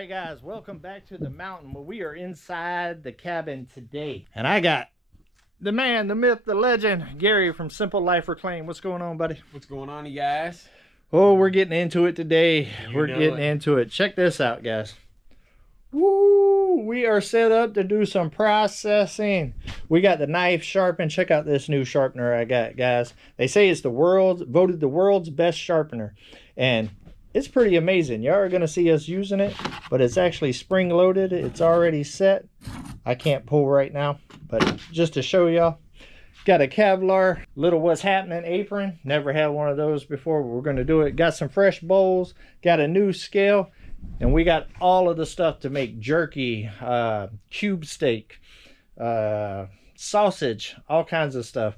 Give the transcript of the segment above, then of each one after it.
right, guys, welcome back to the mountain. Well, we are inside the cabin today, and I got the man, the myth, the legend, Gary from Simple Life Reclaim. What's going on, buddy? What's going on, you guys? Oh, we're getting into it today. We're getting into it. Check this out, guys. Woo! We are set up to do some processing. We got the knife sharpened. Check out this new sharpener I got, guys. They say it's voted the world's best sharpener, and it's pretty amazing. Y'all are going to see us using it, but it's actually spring loaded. It's already set. I can't pull right now, but just to show y'all, got a Kevlar little what's happening apron. Never had one of those before, but we're going to do it. Got some fresh bowls, got a new scale, and we got all of the stuff to make jerky, cube steak, sausage, all kinds of stuff.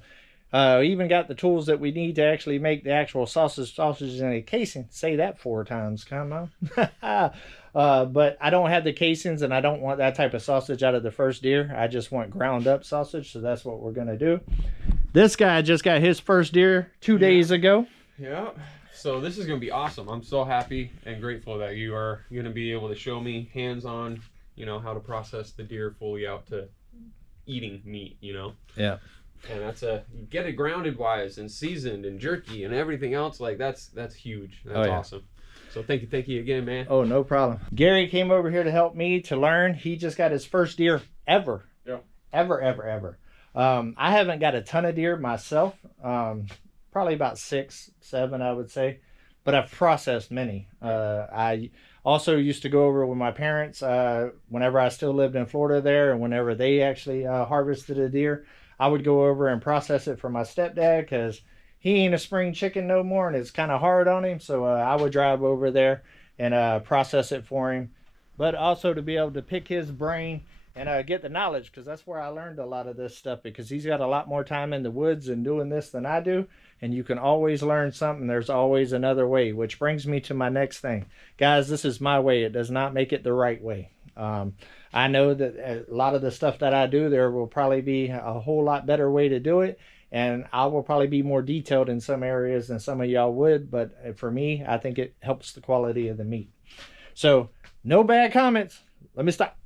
Even got the tools that we need to actually make the actual sausages in a casing. Say that 4 times, come on. But I don't have the casings, and I don't want that type of sausage out of the first deer. I just want ground up sausage, so that's what we're gonna do. This guy just got his first deer 2 days ago. Yeah. So this is gonna be awesome. I'm so happy and grateful that you are gonna be able to show me hands-on, you know, how to process the deer fully out to eating meat, you know. Yeah. And that's get it grounded wise and seasoned and jerky and everything else. Like that's huge. That's awesome. So thank you again, man. Oh, no problem. Gary came over here to help me to learn. He just got his first deer ever. Yeah. Ever. I haven't got a ton of deer myself. Probably about 6, 7, I would say. But I've processed many. I also used to go over with my parents whenever I still lived in Florida there, and whenever they actually harvested a deer, I would go over and process it for my stepdad because he ain't a spring chicken no more, and it's kind of hard on him. So I would drive over there and process it for him. But also to be able to pick his brain and get the knowledge, because that's where I learned a lot of this stuff, because he's got a lot more time in the woods and doing this than I do. And you can always learn something. There's always another way, which brings me to my next thing. Guys, this is my way. It does not make it the right way. I know that a lot of the stuff that I do, there will probably be a whole lot better way to do it. And I will probably be more detailed in some areas than some of y'all would. But for me, I think it helps the quality of the meat. So no bad comments. Let me stop.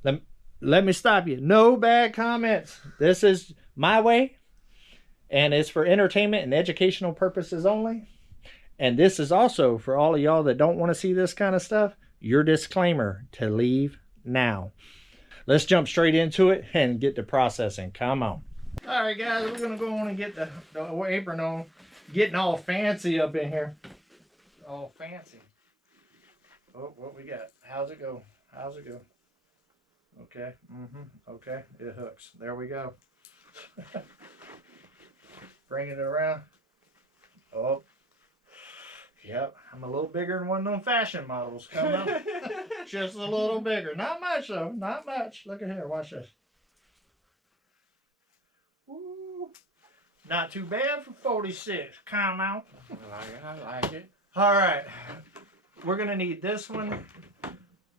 Let me stop you. No bad comments. This is my way. And it's for entertainment and educational purposes only. And this is also for all of y'all that don't want to see this kind of stuff, your disclaimer to leave now. Let's jump straight into it and get to processing. Come on. All right, guys, we're going to go on and get the apron on. Getting all fancy up in here. All fancy. Oh, what we got? How's it go? Okay. Okay. It hooks. There we go. Bringing it around. Oh. Yep. I'm a little bigger than one of them fashion models. Come on. Just a little bigger. Not much, though. Not much. Look at here. Watch this. Ooh. Not too bad for 46. Come on. I like it. All right. We're going to need this one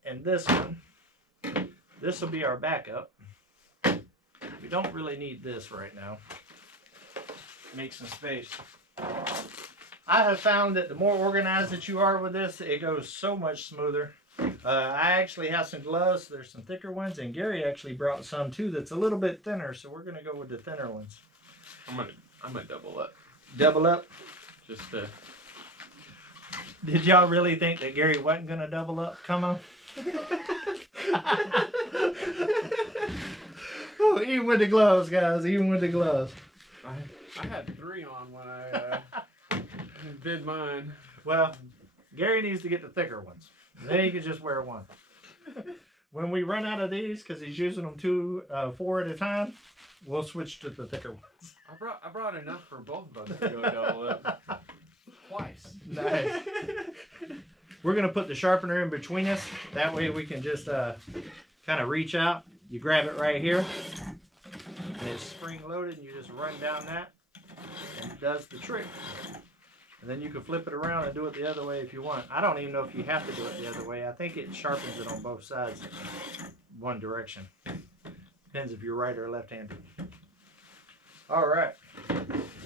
and this one. This will be our backup. We don't really need this right now. Make some space. I have found that the more organized that you are with this, it goes so much smoother. I actually have some gloves. There's some thicker ones, and Gary actually brought some too that's a little bit thinner, so we're going to go with the thinner ones. I'm gonna double up. Double up? Just to... Did y'all really think that Gary wasn't going to double up? Come on. Oh, even with the gloves, guys. Even with the gloves. I had 3 on when I did mine. Well, Gary needs to get the thicker ones. Then he can just wear one. When we run out of these, because he's using them 4 at a time, we'll switch to the thicker ones. I brought enough for both of us to go double up. Twice. Nice. We're going to put the sharpener in between us. That way we can just kind of reach out. You grab it right here. And it's spring loaded, and you just run down that. And it does the trick. And then you can flip it around and do it the other way if you want. I don't even know if you have to do it the other way. I think it sharpens it on both sides one direction. Depends if you're right or left-handed. All right.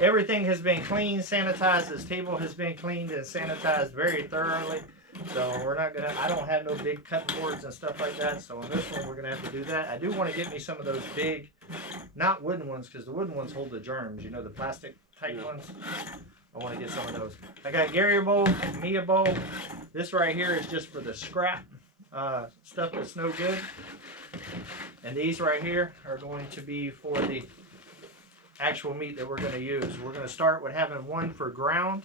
Everything has been cleaned, sanitized. This table has been cleaned and sanitized very thoroughly. So we're not gonna, I don't have no big cutting boards and stuff like that. So on this one, we're gonna have to do that. I do want to get me some of those big, not wooden ones, because the wooden ones hold the germs, you know, the plastic type ones. I want to get some of those. I got Gary a bowl, me a bowl. This right here is just for the scrap stuff that's no good. And these right here are going to be for the actual meat that we're going to use. We're going to start with having one for ground.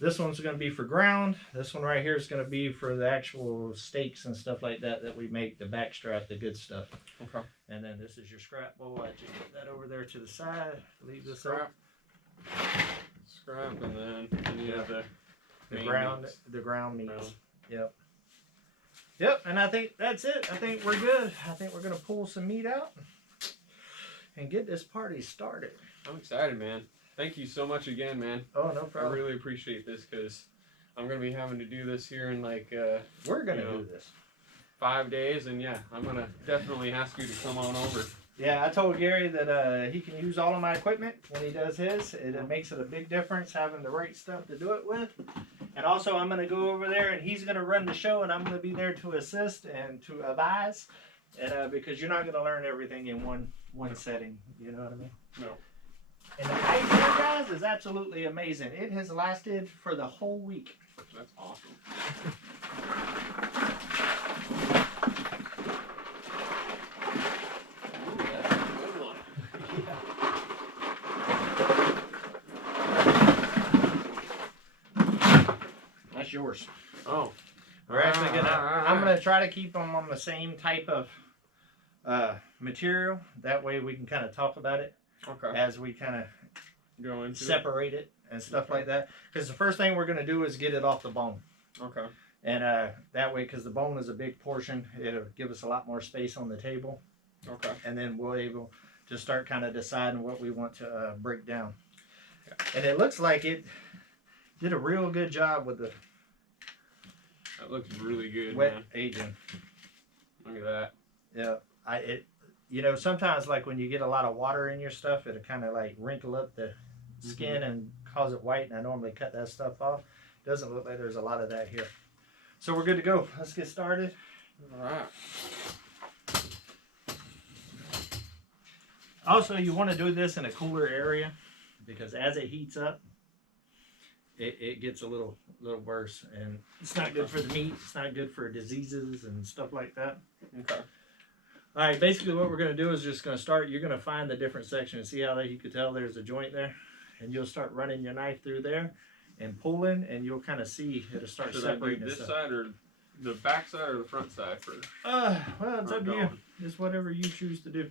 This one's going to be for ground. This one right here is going to be for the actual steaks and stuff like that that we make, the backstrap, the good stuff. Okay. And then this is your scrap bowl. I just put that over there to the side. Leave this Scrap. up. Scrap, and then any of the ground meats. the ground meats. Ground. Yep. Yep, and I think that's it. I think we're good. I think we're gonna pull some meat out and get this party started. I'm excited, man. Thank you so much again, man. Oh, no problem. I really appreciate this because I'm gonna be having to do this here in like we're gonna do this 5 days, and yeah, I'm gonna definitely ask you to come on over. Yeah, I told Gary that he can use all of my equipment when he does his. It makes it a big difference having the right stuff to do it with. And also, I'm going to go over there, and he's going to run the show, and I'm going to be there to assist and to advise, and because you're not going to learn everything in one setting. You know what I mean? No. And the ice here, guys, is absolutely amazing. It has lasted for the whole week. That's awesome. That's yours. Oh. We're actually gonna. I'm gonna try to keep them on the same type of material. That way we can kind of talk about it as we kind of go into separate it and stuff like that. Because the first thing we're gonna do is get it off the bone. Okay. And that way, because the bone is a big portion, it'll give us a lot more space on the table. Okay. And then we'll able to start kind of deciding what we want to break down. And it looks like it did a real good job with the That looks really good, wet man. aging. Look at that. Yeah, you know, sometimes like when you get a lot of water in your stuff, it'll kind of like wrinkle up the skin and cause it white. And I normally cut that stuff off. Doesn't look like there's a lot of that here. So we're good to go. Let's get started. All right. Also, you want to do this in a cooler area because as it heats up, it gets a little worse, and it's not good for the meat. It's not good for diseases and stuff like that. Okay. All right, basically what we're going to do is just going to start. You're going to find the different sections. See how you could tell there's a joint there? And you'll start running your knife through there and pulling, and you'll kind of see it'll start separating. Should I do this side or the back side or the front side first? Well, it's up to you. It's whatever you choose to do.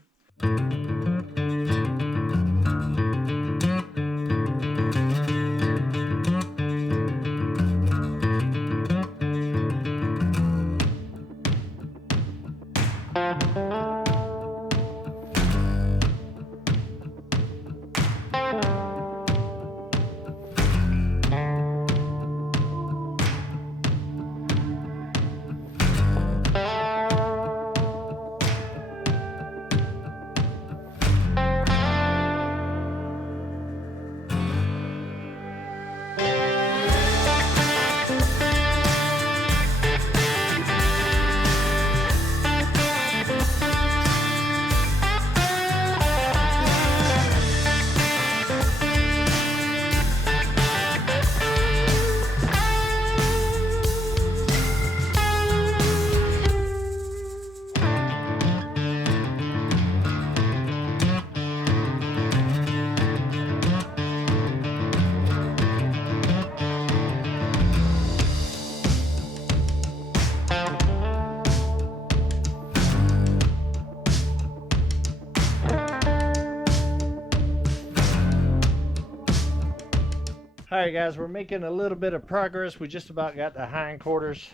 All right, guys, we're making a little bit of progress. We just about got the hindquarters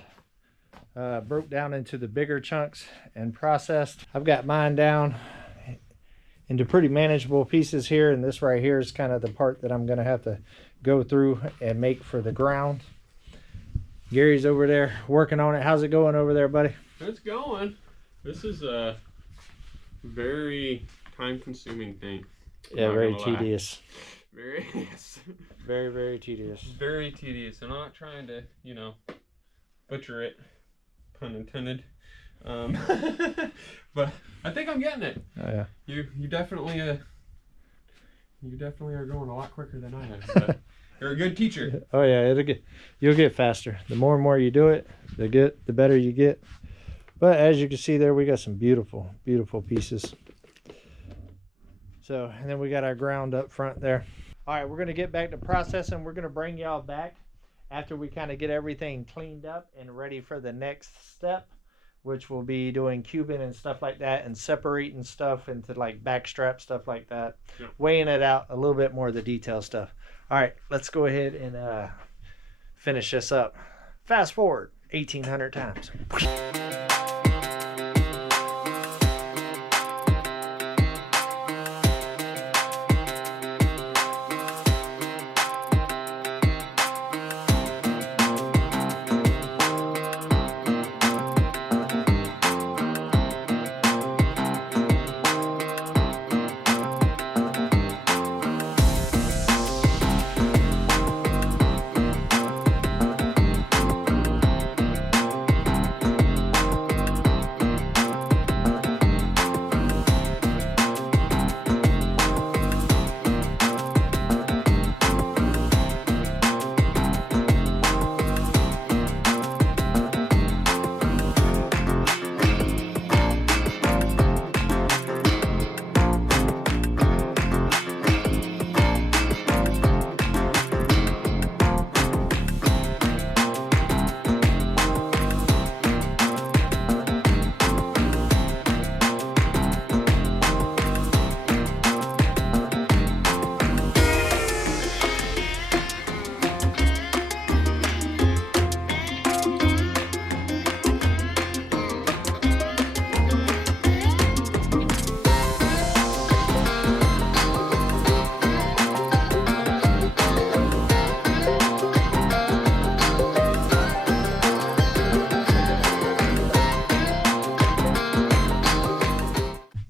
broke down into the bigger chunks and processed. I've got mine down into pretty manageable pieces here, and this right here is kind of the part that I'm going to have to go through and make for the ground. Gary's over there working on it. How's it going over there, buddy? It's going. This is a very time-consuming thing. Yeah, very tedious. Very. Very, very tedious. Very tedious. I'm not trying to, you know, butcher it, pun intended. But I think I'm getting it. Oh yeah. You definitely are going a lot quicker than I am. But you're a good teacher. Oh yeah, you'll get faster. The more and more you do it, the better you get. But as you can see there, we got some beautiful, beautiful pieces. So, and then we got our ground up front there. All right, we're gonna get back to processing. We're gonna bring y'all back after we kind of get everything cleaned up and ready for the next step, which will be doing cubing and stuff like that, and separating stuff into like backstrap stuff like that. Yep. Weighing it out, a little bit more of the detail stuff. All right, let's go ahead and finish this up. Fast forward 1,800 times.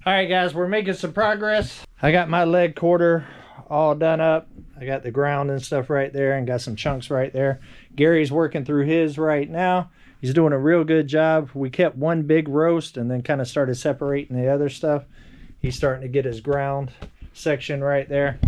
All right, guys, we're making some progress. I got my leg quarter all done up. I got the ground and stuff right there and got some chunks right there. Gary's working through his right now. He's doing a real good job. We kept one big roast and then kind of started separating the other stuff. He's starting to get his ground section right there.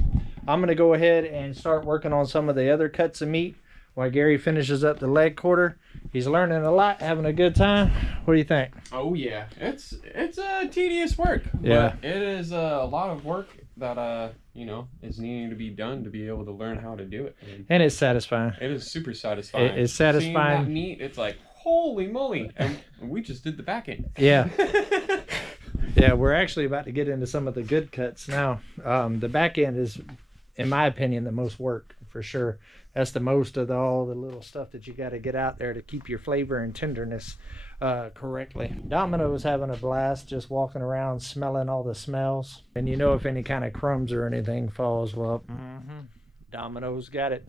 I'm going to go ahead and start working on some of the other cuts of meat while Gary finishes up the leg quarter. He's learning a lot, having a good time. What do you think? Oh yeah, it's a tedious work. Yeah, but it is a lot of work that you know, is needing to be done to be able to learn how to do it. And it's satisfying. It is super satisfying. It's satisfying. Seeing that meat, it's like, holy moly! And we just did the back end. Yeah. Yeah, we're actually about to get into some of the good cuts now. The back end is, in my opinion, the most work for sure. That's the most of all the little stuff that you got to get out there to keep your flavor and tenderness correctly. Domino's having a blast just walking around smelling all the smells. And you know, if any kind of crumbs or anything falls, well, Domino's got it.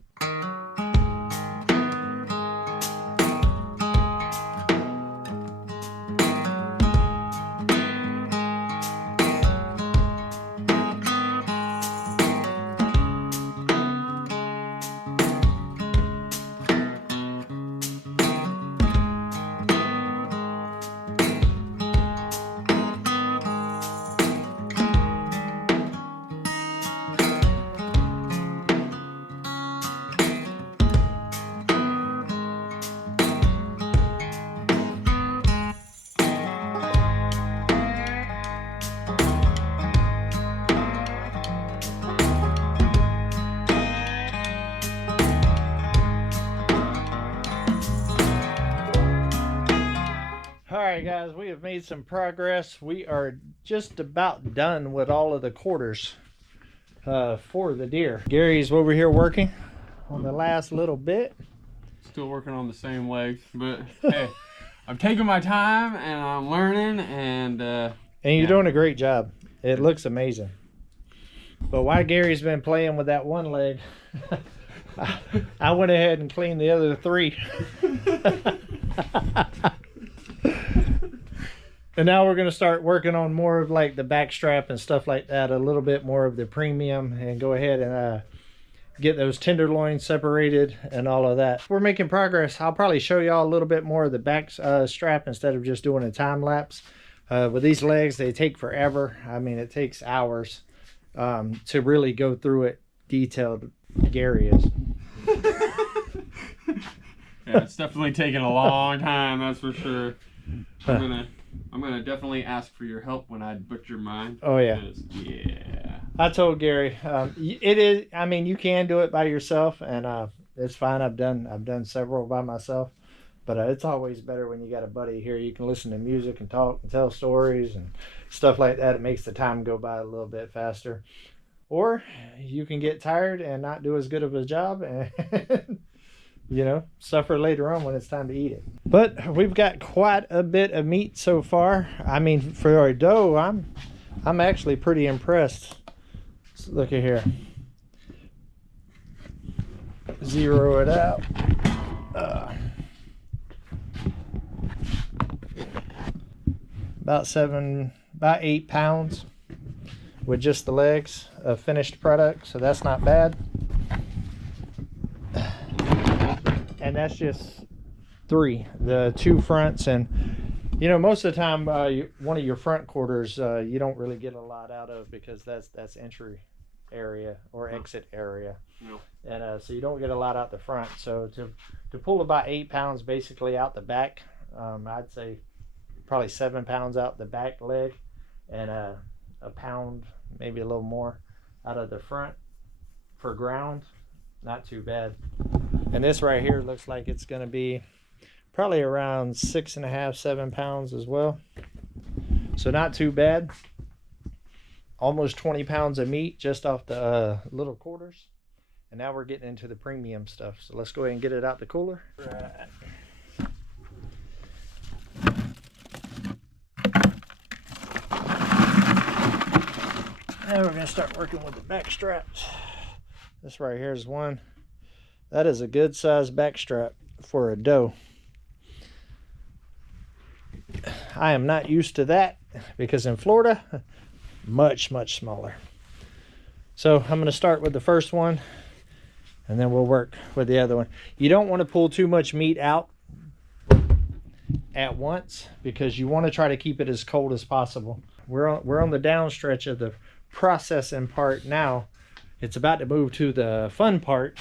Alright guys, we have made some progress. We are just about done with all of the quarters for the deer. Gary's over here working on the last little bit. Still working on the same leg, but hey, I'm taking my time and I'm learning, and you're doing a great job. It looks amazing. But while Gary's been playing with that one leg, I went ahead and cleaned the other three. And now we're going to start working on more of like the back strap and stuff like that, a little bit more of the premium, and go ahead and get those tenderloins separated and all of that. We're making progress. I'll probably show y'all a little bit more of the back strap instead of just doing a time lapse. With these legs, they take forever. I mean, it takes hours to really go through it detailed. Gary is. Yeah, it's definitely taken a long time, that's for sure. I'm gonna definitely ask for your help when I butcher mine. Oh yeah. Yeah. I told Gary, it is. I mean, you can do it by yourself, and it's fine. I've done several by myself, but it's always better when you got a buddy here. You can listen to music and talk and tell stories and stuff like that. It makes the time go by a little bit faster. Or you can get tired and not do as good of a job and you know, suffer later on when it's time to eat it. But we've got quite a bit of meat so far. I mean, for a doe, I'm actually pretty impressed. So look at here. Zero it out. About 8 pounds with just the legs of finished product, so that's not bad. And that's just 3, the 2 fronts. And you know, most of the time one of your front quarters you don't really get a lot out of, because that's entry area or exit area. No. And so you don't get a lot out the front. So to pull about 8 pounds basically out the back, I'd say probably 7 pounds out the back leg, and a pound, maybe a little more, out of the front for ground, not too bad. And this right here looks like it's going to be probably around 6.5, 7 pounds as well. So not too bad. Almost 20 pounds of meat just off the little quarters. And now we're getting into the premium stuff. So let's go ahead and get it out the cooler. Right. Now we're going to start working with the back straps. This right here is one. That is a good size back strap for a doe. I am not used to that, because in Florida, much smaller. So I'm going to start with the first one, and then we'll work with the other one. You don't want to pull too much meat out at once, because you want to try to keep it as cold as possible. We're on the down stretch of the processing part now. It's about to move to the fun part,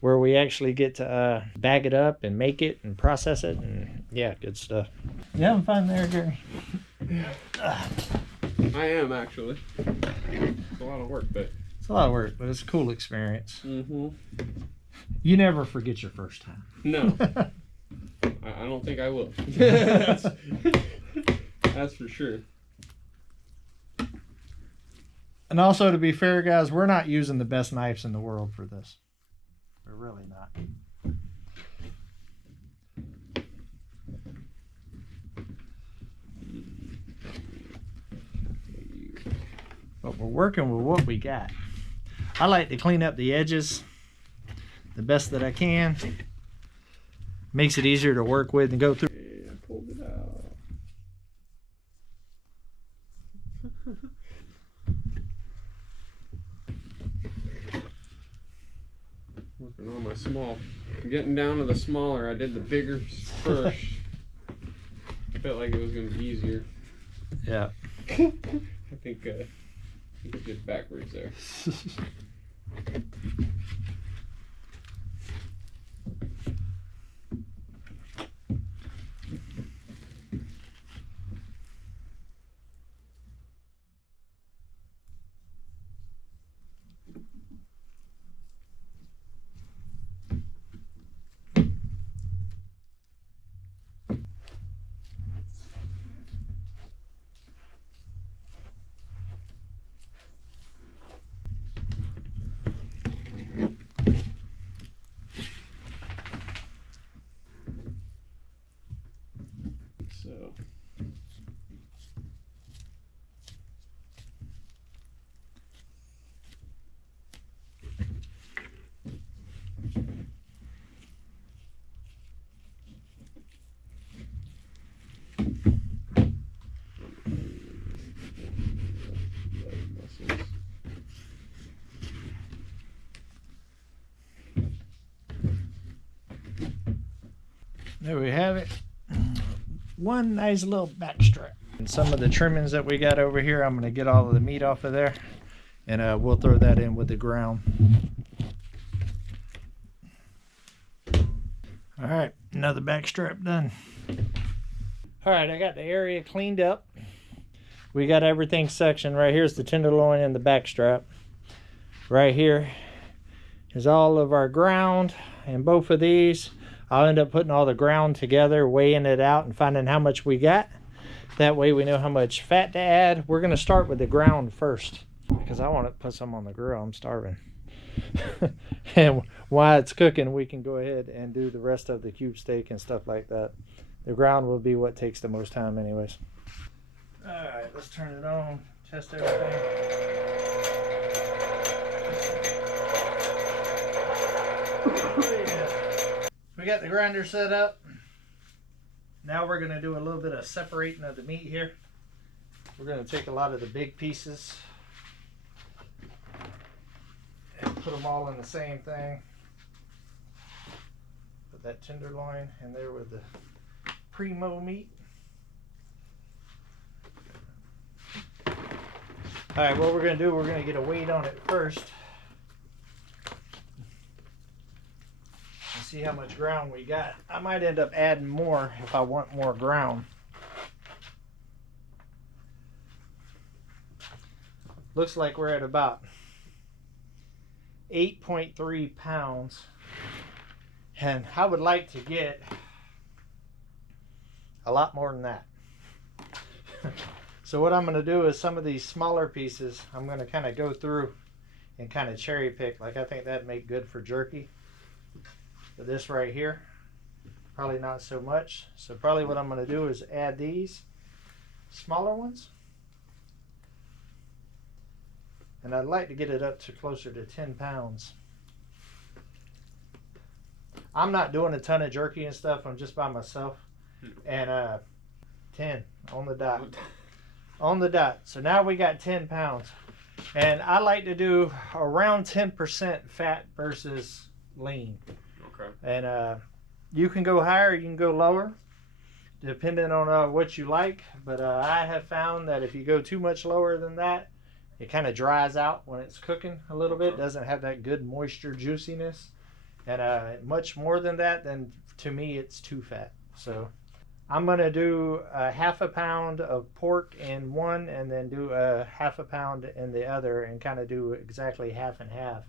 where we actually get to bag it up and make it and process it, and yeah, good stuff. You having fun there, Gary? I am, actually. It's a lot of work, but it's a lot of work, but it's a cool experience. Mm-hmm. You never forget your first time. No. I don't think I will. That's for sure. And also, to be fair, guys, we're not using the best knives in the world for this. We're really not. But we're working with what we got. I like to clean up the edges the best that I can. Makes it easier to work with and go through. Yeah, I pulled it out. Working on my small. Getting down to the smaller. I did the bigger first. I felt like it was going to be easier. Yeah. I think it's just backwards there. So. There we have it. One nice little back strap. And some of the trimmings that we got over here, I'm going to get all of the meat off of there, and we'll throw that in with the ground. All right, another back strap done. All right, I got the area cleaned up. We got everything sectioned. Right here's the tenderloin and the back strap. Right here is all of our ground, and both of these I'll end up putting all the ground together, weighing it out and finding how much we got. That way we know how much fat to add. We're going to start with the ground first because I want to put some on the grill. I'm starving. And while it's cooking, we can go ahead and do the rest of the cube steak and stuff like that. The ground will be what takes the most time anyways. All right, let's turn it on, test everything. We got the grinder set up. Now we're going to do a little bit of separating of the meat here. We're going to take a lot of the big pieces and put them all in the same thing. Put that tenderloin in there with the primo meat. All right, what we're going to do, we're going to get a weight on it first. See how much ground we got. I might end up adding more if I want more ground. Looks like we're at about 8.3 pounds, and I would like to get a lot more than that. So what I'm going to do is some of these smaller pieces I'm going to kind of go through and kind of cherry pick. Like I think that'd make good for jerky. But this right here, probably not so much. So probably what I'm going to do is add these smaller ones. And I'd like to get it up to closer to 10 pounds. I'm not doing a ton of jerky and stuff. I'm just by myself. And 10 on the dot. On the dot. So now we got 10 pounds. And I like to do around 10% fat versus lean. And you can go higher, you can go lower, depending on what you like. But I have found that if you go too much lower than that, it kind of dries out when it's cooking a little bit. It doesn't have that good moisture juiciness. And much more than that, then to me, it's too fat. So I'm going to do a half a pound of pork in one and then do a half a pound in the other and kind of do exactly half and half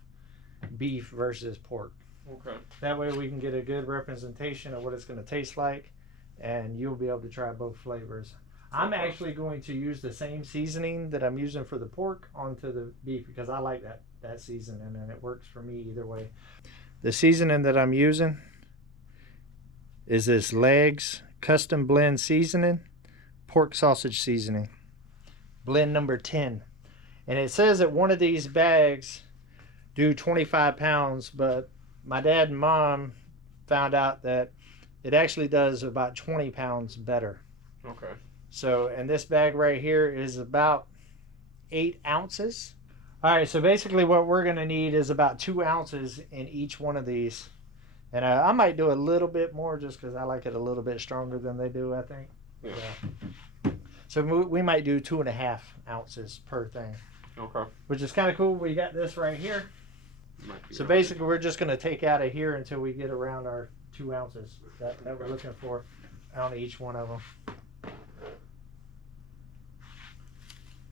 beef versus pork. Okay. That way we can get a good representation of what it's going to taste like, and you'll be able to try both flavors. I'm actually going to use the same seasoning that I'm using for the pork onto the beef because I like that seasoning and it works for me either way. The seasoning that I'm using is this Legs Custom Blend Seasoning, pork sausage seasoning, blend number 10. And it says that one of these bags do 25 pounds, but my dad and mom found out that it actually does about 20 pounds better. Okay. So, and this bag right here is about 8 ounces. All right, so basically what we're going to need is about 2 ounces in each one of these. And I might do a little bit more just because I like it a little bit stronger than they do, I think. Yeah. So we might do 2.5 ounces per thing. Okay. Which is kind of cool. We got this right here. So basically we're just going to take out of here until we get around our 2 ounces that we're looking for on each one of them.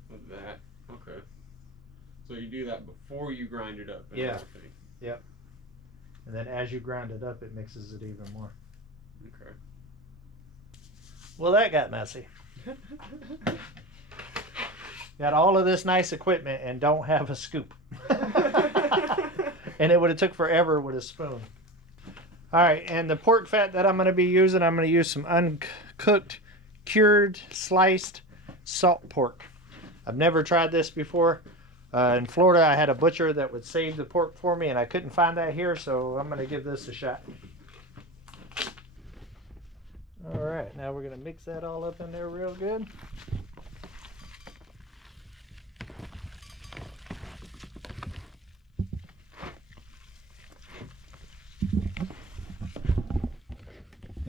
With that, okay. So you do that before you grind it up. Yeah. Yep. And then as you grind it up, it mixes it even more. Okay. Well, that got messy. Got all of this nice equipment and don't have a scoop. And it would have took forever with a spoon. All right, and the pork fat that I'm going to be using, I'm going to use some uncooked, cured, sliced salt pork. I've never tried this before. In Florida, I had a butcher that would save the pork for me, and I couldn't find that here, so I'm going to give this a shot. All right, now we're going to mix that all up in there real good.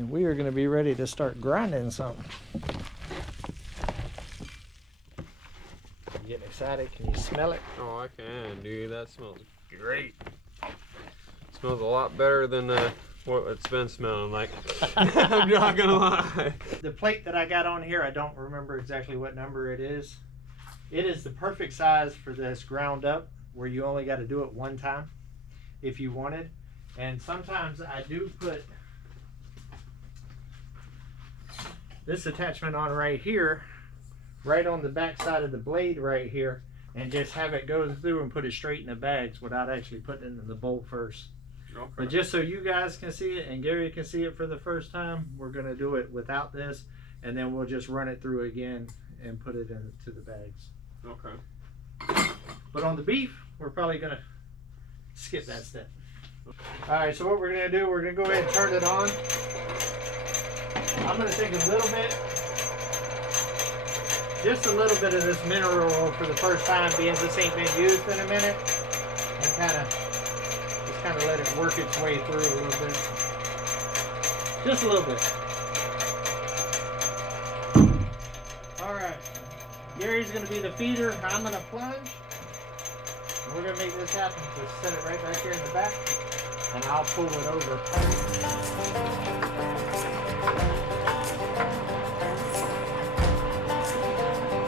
and we are going to be ready to start grinding something. You getting excited? Can you smell it? Oh, I can, dude. That smells great. It smells a lot better than what it's been smelling like. I'm not gonna lie. The plate that I got on here, I don't remember exactly what number it is. It is the perfect size for this ground up, where you only got to do it one time if you wanted. And sometimes I do put this attachment on right here, right on the back side of the blade right here, and just have it go through and put it straight in the bags without actually putting it in the bowl first. Okay. But just so you guys can see it and Gary can see it for the first time, we're going to do it without this, and then we'll just run it through again and put it into the bags. Okay. But on the beef, we're probably going to skip that step. Alright, so what we're going to do, we're going to go ahead and turn it on. I'm going to take a little bit, just a little bit of this mineral oil for the first time, being this ain't been used in a minute, and kind of let it work its way through a little bit. Just a little bit. Alright. Gary's going to be the feeder. I'm going to plunge. And we're going to make this happen. Just set it right back here in the back. And I'll pull it over.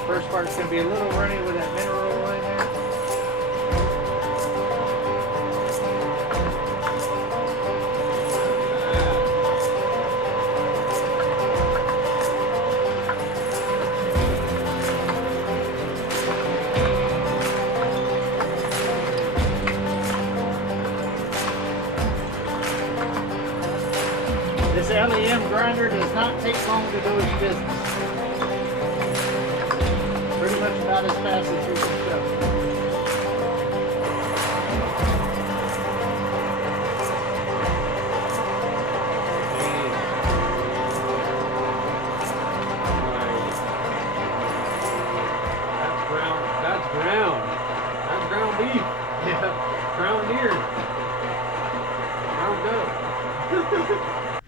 First part's going to be a little runny with that mineral oil in there. This LEM grinder does not take long to do its business. Pretty much about as fast as you can go. That's ground beef. Yeah. Ground deer. Ground doe.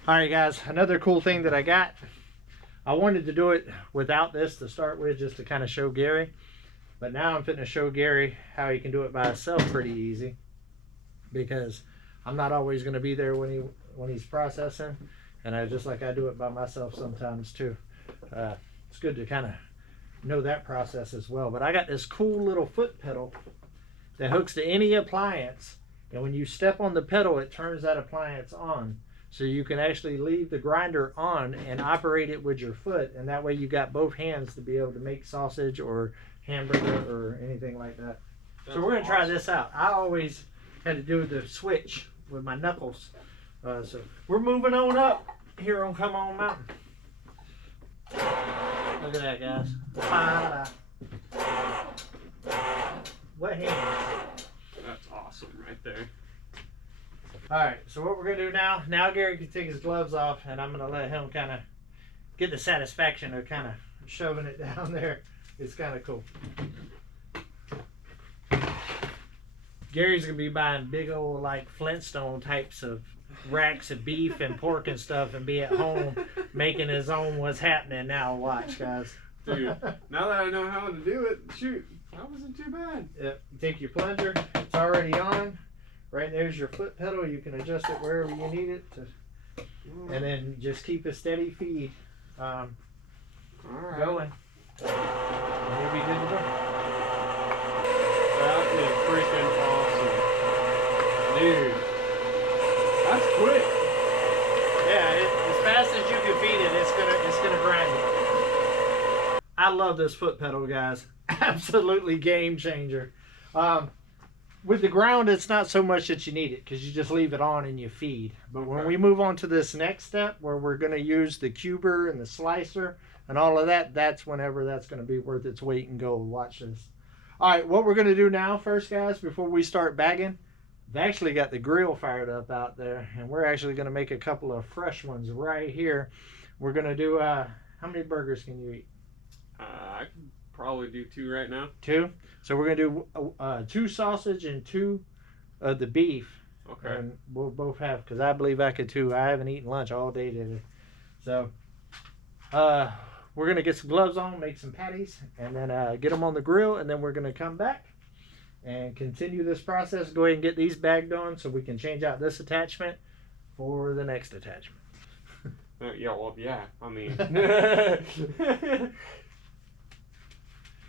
Alright guys, another cool thing that I got. I wanted to do it without this to start with, just to kind of show Gary. But now I'm fitting to show Gary how he can do it by himself pretty easy. Because I'm not always going to be there when he's processing. And I do it by myself sometimes too. It's good to kind of know that process as well. But I got this cool little foot pedal that hooks to any appliance. And when you step on the pedal, it turns that appliance on. So you can actually leave the grinder on and operate it with your foot, and that way you got both hands to be able to make sausage or hamburger or anything like that. So we're going to try this out. I always had to do the switch with my knuckles. So we're moving on up here on Come On Mountain. Look at that, guys. What hands? That's awesome right there. Alright, so what we're going to do now Gary can take his gloves off, and I'm going to let him kind of get the satisfaction of kind of shoving it down there. It's kind of cool. Gary's going to be buying big old like Flintstone types of racks of beef and pork and stuff, and be at home making his own What's Happening now. Watch, guys. Dude, now that I know how to do it, shoot, that wasn't too bad. Yep. You take your plunger, it's already on. Right there's your foot pedal. You can adjust it wherever you need it to, and then just keep a steady feed All right. going. And you'll be good to go. That is freaking awesome, dude. That's quick. Yeah, as fast as you can feed it, it's gonna grind it. I love this foot pedal, guys. Absolutely game changer. With the ground, it's not so much that you need it, because you just leave it on and you feed. But when we move on to this next step, where we're going to use the cuber and the slicer and all of that, that's whenever that's going to be worth its weight in gold. Watch this. All right, what we're going to do now first, guys, before we start bagging, I've actually got the grill fired up out there, and we're actually going to make a couple of fresh ones right here. We're going to do, how many burgers can you eat? I can probably do 2 right now. 2? So we're going to do 2 sausage and 2 of the beef. Okay. And we'll both have, because I believe I could too. I haven't eaten lunch all day today. So we're gonna get some gloves on, make some patties, and then get them on the grill, and then we're gonna come back and continue this process. Go ahead and get these bagged on so we can change out this attachment for the next attachment. Yeah, well, yeah. I mean,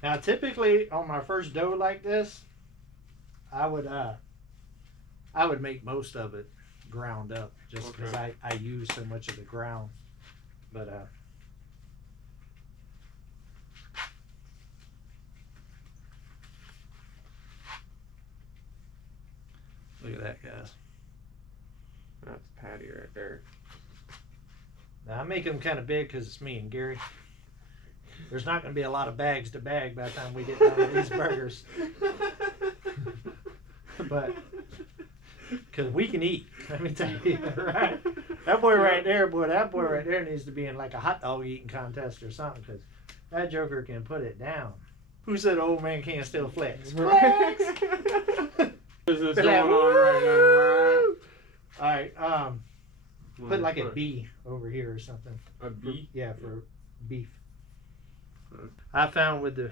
now typically on my first dough like this, I would make most of it ground up just because I use so much of the ground. But look at that, guys. that's patty right there. Now I make them kind of big because it's me and Gary. There's not going to be a lot of bags to bag by the time we get done with these burgers. But because we can eat, let me tell you, right? That boy right there, needs to be in like a hot dog eating contest or something, because that joker can put it down. Who said old man can't still flex? Flex! What is this going on right now? All right, put like a B over here or something. A B? Yeah, for beef. I found with the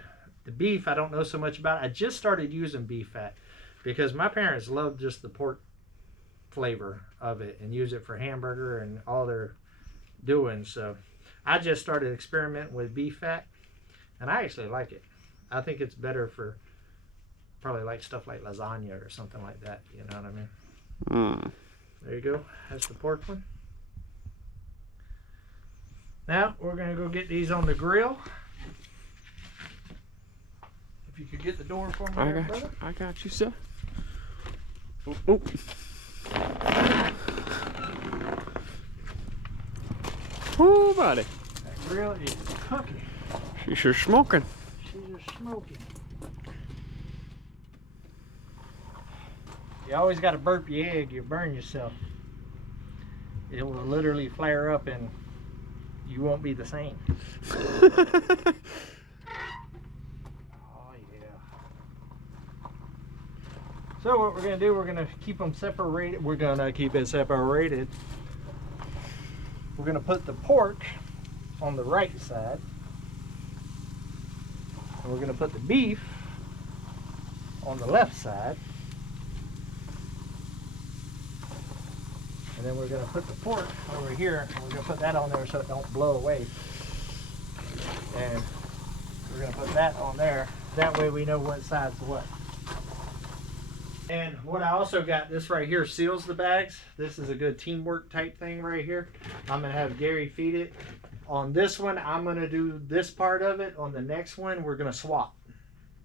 beef, I don't know so much about it. I just started using beef fat because my parents love just the pork flavor of it and use it for hamburger and all they're doing. So I just started experimenting with beef fat, and I actually like it. I think it's better for probably like stuff like lasagna or something like that. You know what I mean? There you go. That's the pork one. Now we're gonna go get these on the grill. If you could get the door for me, brother. I got you, sir. Oh. Oh, buddy. That grill is cooking. She's sure smoking. She's just smoking. You always got to burp your egg. You burn yourself. It will literally flare up and you won't be the same. So what we're going to do, we're going to keep them separated. We're going to keep it separated. We're going to put the pork on the right side. And we're going to put the beef on the left side. And then we're going to put the pork over here. And we're going to put that on there so it don't blow away. And we're going to put that on there. That way we know what side's what. And what I also got, this right here seals the bags. This is a good teamwork type thing right here. I'm going to have Gary feed it. On this one, I'm going to do this part of it. On the next one, we're going to swap.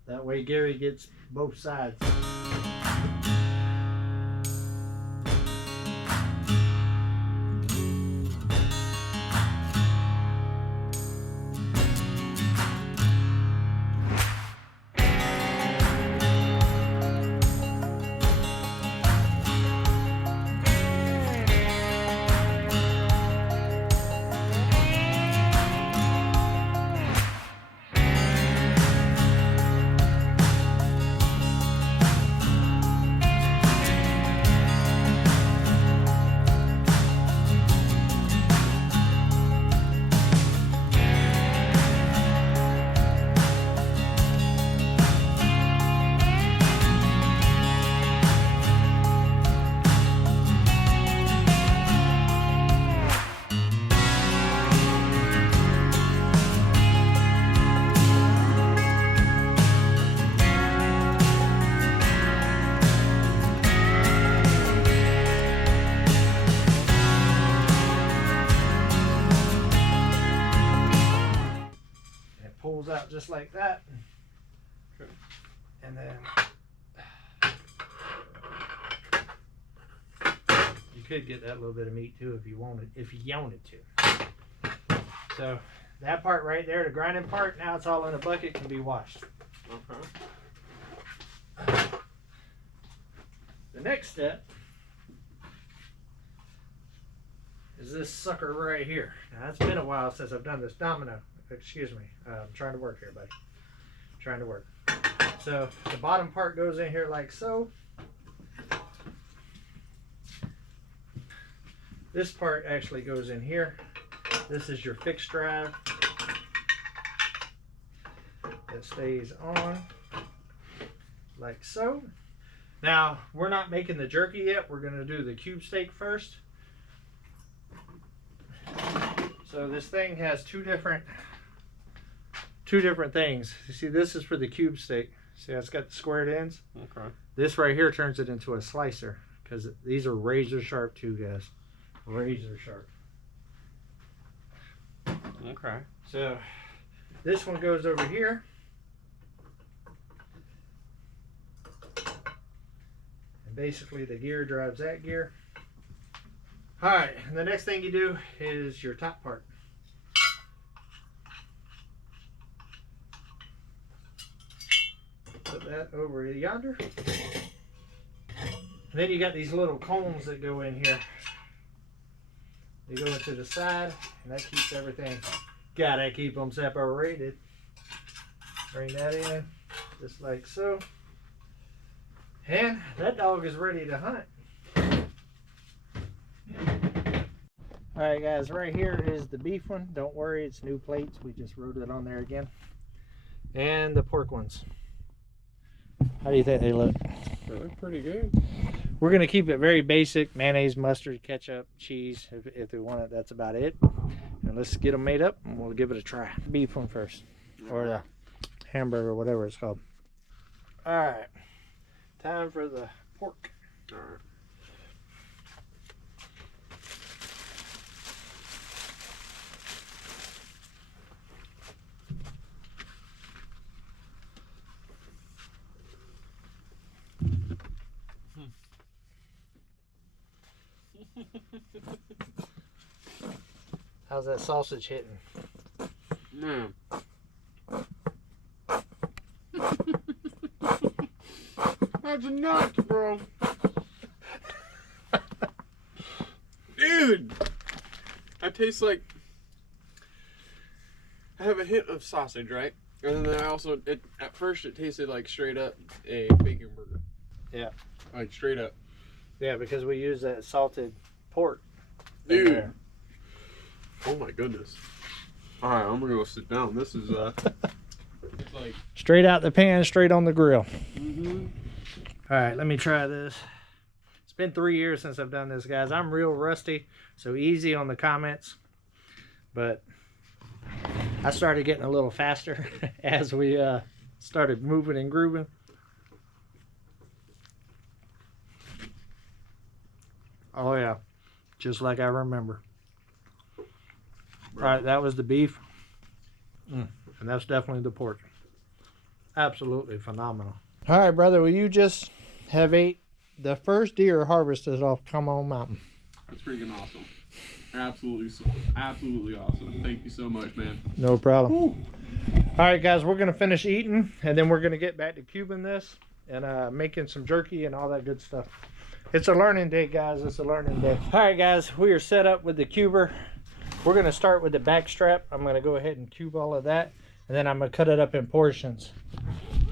That way Gary gets both sides. Out just like that. Okay. And then you could get that little bit of meat too if you wanted to. So that part right there, the grinding part, now it's all in a bucket, can be washed. Okay. The next step is this sucker right here. Now it's been a while since I've done this. Domino, excuse me, I'm trying to work here, buddy. Trying to work. So the bottom part goes in here like so. This part actually goes in here, This is your fixed drive. It stays on like so. Now, we're not making the jerky yet. We're going to do the cube steak first. So this thing has two different things. You see, this is for the cube steak. See, it's got the squared ends. Okay. This right here turns it into a slicer because these are razor sharp too, guys. Razor sharp. Okay. So this one goes over here. And basically the gear drives that gear. All right, and the next thing you do is your top part. Put that over yonder. And then you got these little combs that go in here. They go into the side, and that keeps everything. Gotta keep them separated. Bring that in, just like so. And that dog is ready to hunt. Alright guys, right here is the beef one. Don't worry, it's new plates. We just wrote it on there again. And the pork ones. How do you think they look? They look pretty good. We're going to keep it very basic. Mayonnaise, mustard, ketchup, cheese. If they want it, that's about it. And let's get them made up and we'll give it a try. Beef one first. Or the hamburger, whatever it's called. Alright. Time for the pork. Alright. How's that sausage hitting? Man. That's nuts, bro. Dude. That tastes like, I have a hint of sausage, right? And then I also, at first it tasted like straight up a bacon burger. Yeah. Like straight up. Yeah, because we use that salted pork. Dude. Oh my goodness. Alright, I'm gonna go sit down. This is it's like straight out the pan, straight on the grill. Mm-hmm. Alright, let me try this. It's been 3 years since I've done this, guys. I'm real rusty, so easy on the comments. But I started getting a little faster as we started moving and grooving. Oh yeah, just like I remember. All right, that was the beef. And that's definitely the pork. Absolutely phenomenal. All right, brother, well, you just have ate the first deer harvested off Come On Mountain. That's freaking awesome. Absolutely awesome. Thank you so much, man. No problem. Woo. All right, guys, we're going to finish eating, and then we're going to get back to cubing this and making some jerky and all that good stuff. It's a learning day, guys. It's a learning day. All right, guys, we are set up with the cuber. We're going to start with the back strap. I'm going to go ahead and cube all of that, and then I'm going to cut it up in portions.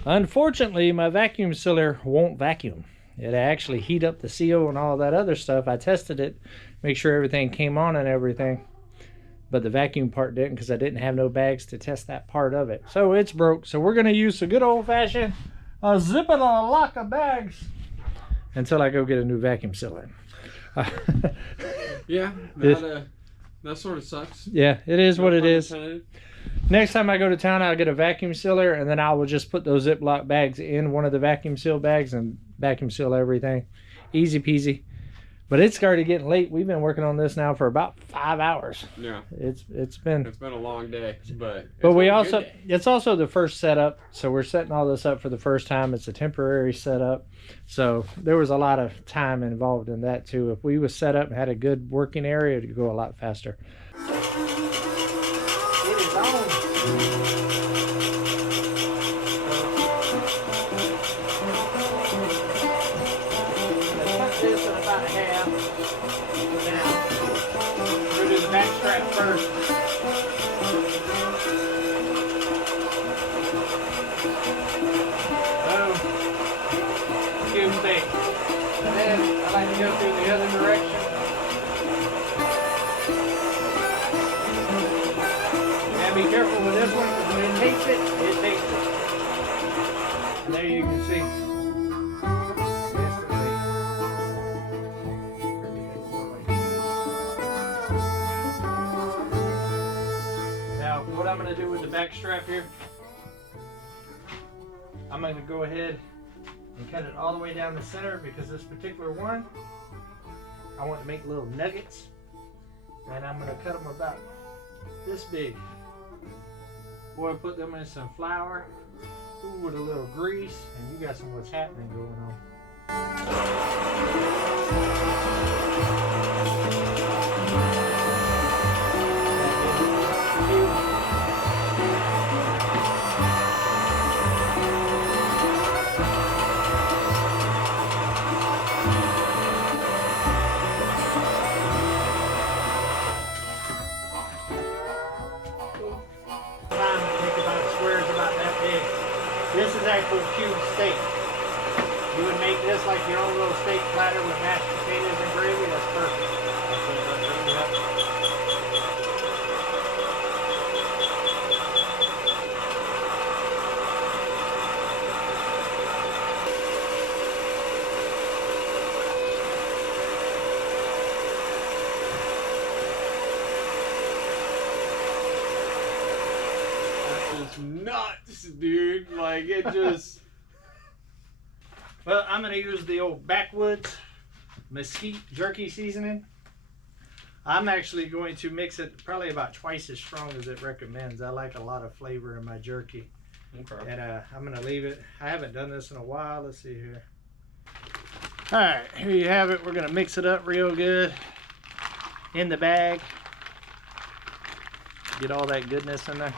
Unfortunately, my vacuum sealer won't vacuum. It actually heat up the CO and all that other stuff. I tested it, make sure everything came on and everything, but the vacuum part didn't because I didn't have no bags to test that part of it. So it's broke. So we're going to use a good old-fashioned zip it on a lock of bags until I go get a new vacuum sealer. Yeah, that sort of sucks. Yeah, it is what it is. Intended. Next time I go to town, I'll get a vacuum sealer, and then I will just put those Ziploc bags in one of the vacuum seal bags and vacuum seal everything. Easy peasy. But it's already getting late. We've been working on this now for about 5 hours. Yeah. It's been a long day, but we also it's also the first setup, so we're setting all this up for the first time. It's a temporary setup, so there was a lot of time involved in that too. If we was set up and had a good working area, it'd go a lot faster. It is on. This in about half. We're gonna do the back strap first. Cube steak. And then I like to go through the other direction. be careful with this one because when it takes it, it takes it. And there you can see. Now, what I'm going to do with the back strap here, I'm going to go ahead and cut it all the way down the center because this particular one, I want to make little nuggets. And I'm going to cut them about this big. Boy, put them in some flour, ooh, with a little grease, and you got some what's happening going on. This is actual cube steak. You would make this like your own little steak platter with mashed potatoes and gravy. That's perfect. Nuts, dude. Like, it just... Well, I'm going to use the old backwoods mesquite jerky seasoning. I'm actually going to mix it probably about twice as strong as it recommends. I like a lot of flavor in my jerky. Okay. And I'm going to leave it. I haven't done this in a while. Let's see here. All right, here you have it. We're going to mix it up real good in the bag. Get all that goodness in there.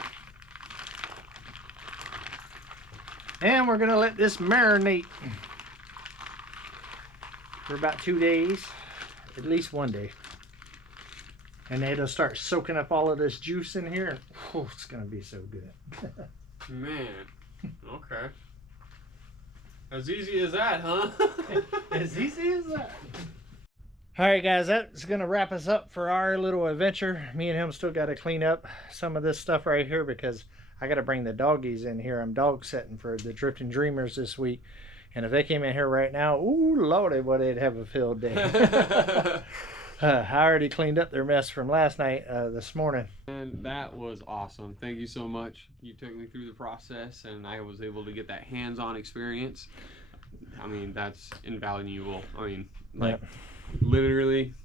And we're gonna let this marinate for about 2 days, at least 1 day. And it'll start soaking up all of this juice in here. Oh, it's gonna be so good. Man, okay. As easy as that, huh? As easy as that. All right, guys, that's gonna wrap us up for our little adventure. Me and him still gotta clean up some of this stuff right here because I got to bring the doggies in here. I'm dog setting for the Drifting Dreamers this week. And if they came in here right now, ooh, lordy, boy, they'd have a field day. I already cleaned up their mess from last night, this morning. And that was awesome. Thank you so much. You took me through the process, and I was able to get that hands-on experience. I mean, that's invaluable. I mean, like, literally,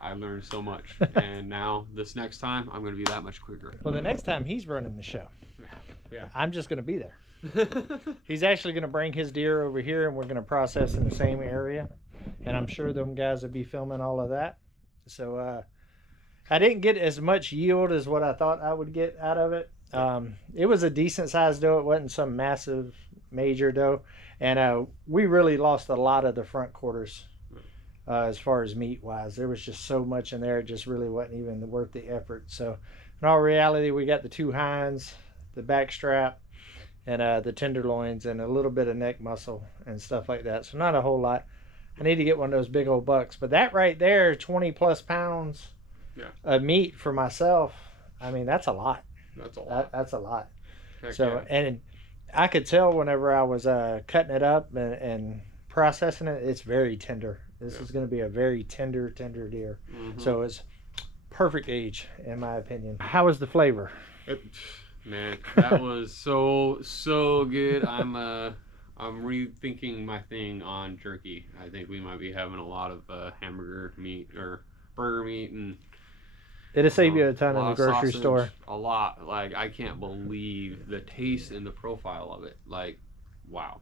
I learned so much. And now, this next time, I'm going to be that much quicker. Well, the next time, he's running the show. Yeah. I'm just going to be there. He's actually going to bring his deer over here and we're going to process in the same area. And I'm sure them guys will be filming all of that. So I didn't get as much yield as what I thought I would get out of it. It was a decent sized doe. It wasn't some massive major doe. And we really lost a lot of the front quarters as far as meat wise. There was just so much in there. It just really wasn't even worth the effort. So in all reality, we got the 2 hinds, the back strap, and the tenderloins, and a little bit of neck muscle and stuff like that. So not a whole lot. I need to get one of those big old bucks. But that right there, 20 plus pounds of meat for myself, I mean, that's a lot. That's a lot. That's a lot. Heck so, yeah. And I could tell whenever I was cutting it up and processing it, it's very tender. This is going to be a very tender deer. Mm-hmm. So it's perfect age, in my opinion. How was the flavor? Man, that was so good. I'm rethinking my thing on jerky. I think we might be having a lot of hamburger meat or burger meat, and it'll save you a ton in the grocery store. A lot. Like, I can't believe the taste and the profile of it. Like, wow.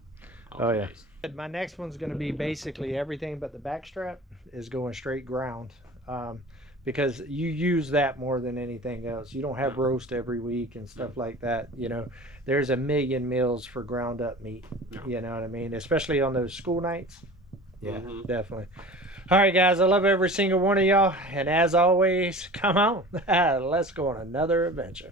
Oh yeah. My next one's going to be basically everything but the back strap is going straight ground. Because you use that more than anything else. You don't have roast every week and stuff like that. You know, there's a million meals for ground up meat. You know what I mean? Especially on those school nights. Yeah, definitely. All right, guys, I love every single one of y'all. And as always, come on, let's go on another adventure.